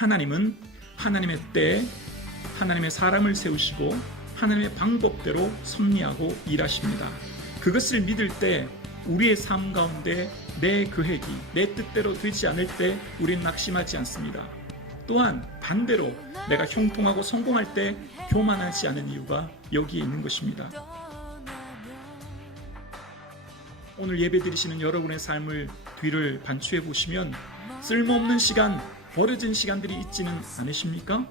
하나님은 하나님의 때에 하나님의 사람을 세우시고 하나님의 방법대로 섭리하고 일하십니다. 그것을 믿을 때 우리의 삶 가운데 내 계획이 내 뜻대로 되지 않을 때 우리는 낙심하지 않습니다. 또한 반대로 내가 형통하고 성공할 때 교만하지 않은 이유가 여기에 있는 것입니다. 오늘 예배 드리시는 여러분의 삶을 뒤를 반추해 보시면 쓸모없는 시간, 버려진 시간들이 있지는 않으십니까?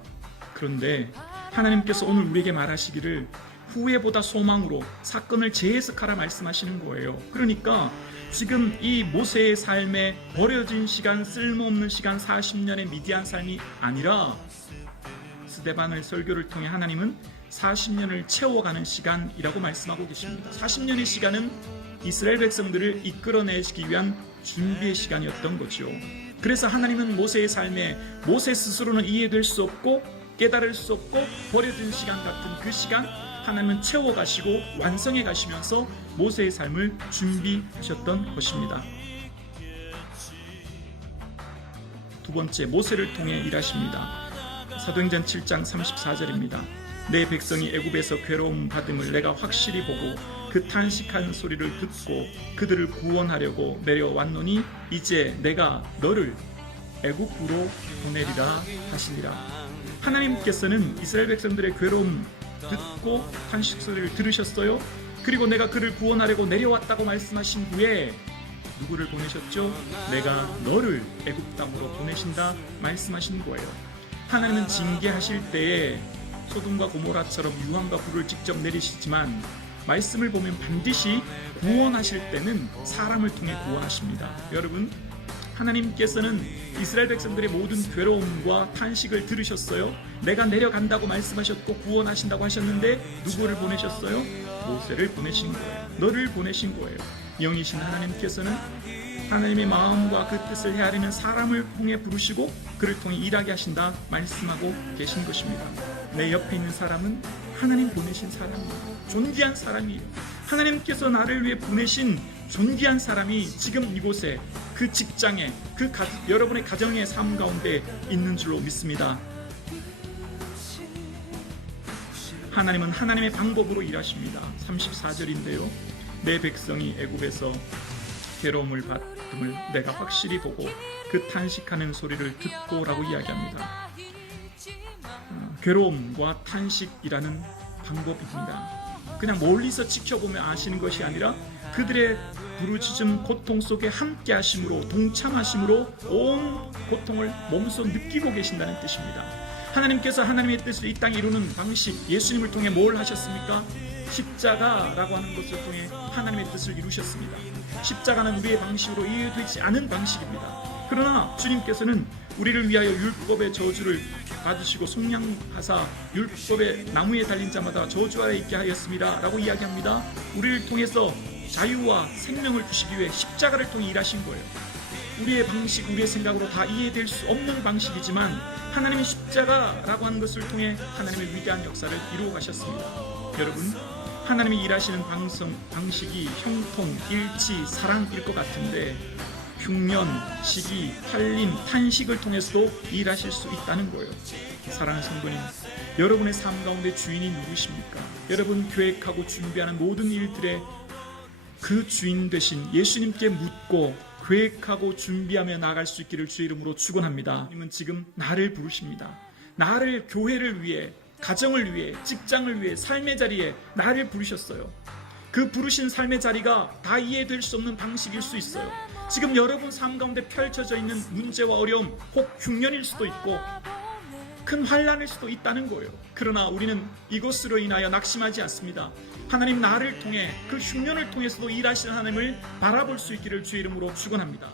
그런데 하나님께서 오늘 우리에게 말하시기를 후회보다 소망으로 사건을 재해석하라 말씀하시는 거예요. 그러니까 지금 이 모세의 삶에 버려진 시간, 쓸모없는 시간 40년의 미디안 삶이 아니라 스데반의 설교를 통해 하나님은 40년을 채워가는 시간이라고 말씀하고 계십니다. 40년의 시간은 이스라엘 백성들을 이끌어내시기 위한 준비의 시간이었던 거죠. 그래서 하나님은 모세의 삶에 모세 스스로는 이해될 수 없고 깨달을 수 없고 버려진 시간 같은 그 시간 하나님은 채워가시고 완성해 가시면서 모세의 삶을 준비하셨던 것입니다. 두 번째, 모세를 통해 일하십니다. 사도행전 7장 34절입니다. 내 백성이 애굽에서 괴로움 받음을 내가 확실히 보고 그 탄식하는 소리를 듣고 그들을 구원하려고 내려왔노니 이제 내가 너를 애굽으로 보내리라 하시니라. 하나님께서는 이스라엘 백성들의 괴로움 듣고 탄식 소리를 들으셨어요. 그리고 내가 그를 구원하려고 내려왔다고 말씀하신 후에 누구를 보내셨죠? 내가 너를 애굽 땅으로 보내신다 말씀하신 거예요. 하나님은 징계하실 때에 소돔과 고모라처럼 유황과 불을 직접 내리시지만 말씀을 보면 반드시 구원하실 때는 사람을 통해 구원하십니다. 여러분, 하나님께서는 이스라엘 백성들의 모든 괴로움과 탄식을 들으셨어요. 내가 내려간다고 말씀하셨고 구원하신다고 하셨는데 누구를 보내셨어요? 모세를 보내신 거예요. 너를 보내신 거예요. 영이신 하나님께서는 하나님의 마음과 그 뜻을 헤아리는 사람을 통해 부르시고 그를 통해 일하게 하신다 말씀하고 계신 것입니다. 내 옆에 있는 사람은 하나님 보내신 사람이에요. 존귀한 사람이에요. 하나님께서 나를 위해 보내신 존귀한 사람이 지금 이곳에 그 직장에 여러분의 가정의 삶 가운데 있는 줄로 믿습니다. 하나님은 하나님의 방법으로 일하십니다. 34절인데요. 내 백성이 애굽에서 괴로움을 받음을 내가 확실히 보고 그 탄식하는 소리를 듣고라고 이야기합니다. 괴로움과 탄식이라는 방법입니다. 그냥 멀리서 지켜보며 아시는 것이 아니라 그들의 부르짖음 고통 속에 함께 하심으로 동참하심으로 온 고통을 몸소 느끼고 계신다는 뜻입니다. 하나님께서 하나님의 뜻을 이 땅에 이루는 방식, 예수님을 통해 뭘 하셨습니까? 십자가라고 하는 것을 통해 하나님의 뜻을 이루셨습니다. 십자가는 우리의 방식으로 이해되지 않은 방식입니다. 그러나 주님께서는 우리를 위하여 율법의 저주를 받으시고 속량하사 율법의 나무에 달린 자마다 저주 아래 있게 하였습니다 라고 이야기합니다. 우리를 통해서 자유와 생명을 주시기 위해 십자가를 통해 일하신 거예요. 우리의 방식, 우리의 생각으로 다 이해될 수 없는 방식이지만 하나님의 십자가라고 하는 것을 통해 하나님의 위대한 역사를 이루어 가셨습니다. 여러분, 하나님이 일하시는 방식이 형통, 일치, 사랑일 것 같은데 흉년, 시기, 팔림, 탄식을 통해서도 일하실 수 있다는 거예요. 사랑하는 성도님, 여러분의 삶 가운데 주인이 누구십니까? 여러분 계획하고 준비하는 모든 일들의 그 주인 되신 예수님께 묻고 계획하고 준비하며 나아갈 수 있기를 주의 이름으로 축원합니다. 하나님은 지금 나를 부르십니다. 나를 교회를 위해, 가정을 위해, 직장을 위해, 삶의 자리에 나를 부르셨어요. 그 부르신 삶의 자리가 다 이해될 수 없는 방식일 수 있어요. 지금 여러분 삶 가운데 펼쳐져 있는 문제와 어려움, 혹 흉년일 수도 있고 큰 환난일 수도 있다는 거예요. 그러나 우리는 이것으로 인하여 낙심하지 않습니다. 하나님 나를 통해 그 흉년을 통해서도 일하시는 하나님을 바라볼 수 있기를 주의 이름으로 축원합니다.